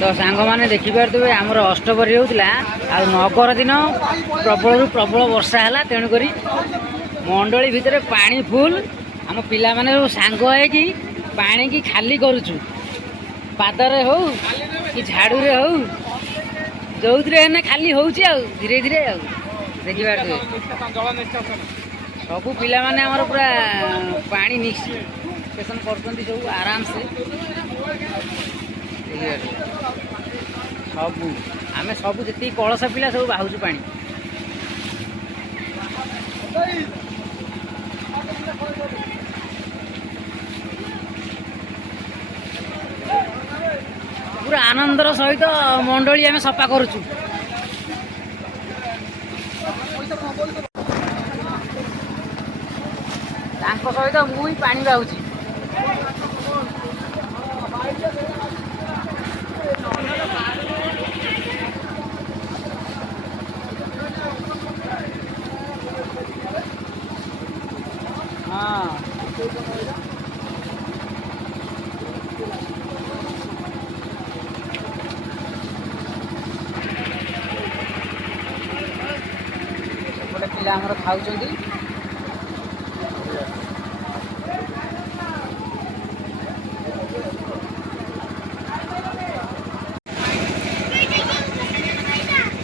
तो सांग मैंने देखिपे आमर अष्टपरी होता आ नगर दिन प्रबल प्रबल वर्षा है तेणुक मंडली भितर पानी फुल आम पिला माने सांग है पानी की खाली करुचु पादरे हो कि झाड़ू रे हो जो खाली हो धीरे धीरे देखिए सबू पिला माने आमर पूरा पानी निष्कासन कर सब आराम से सबू आमे सबू जी कलश पिला सब बाहुचु पानी पूरा आनंदर सहित मंडली आमे सफा करुचु सहित मुझे पानी बाहुची हाँ गोटे पिला आमर खाऊं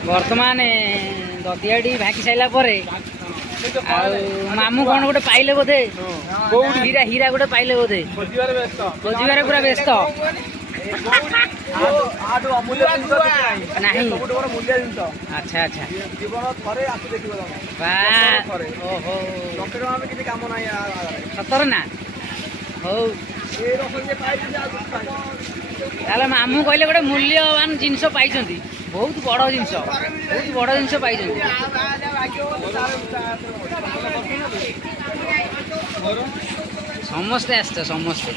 बर्तमान ददियाटी भांगी सारा मामू कौन गोटे पाइले बोधे हीरा हीरा गोटे पाइले बोधे खोजार पूरा व्यस्त अच्छा अच्छा सतर ना हो मामू कहले गोटे मूल्यवान जिनस पाई बहुत बड़ जिनस बहुत बड़ जिनस पाई समस्ते आसते समस्ते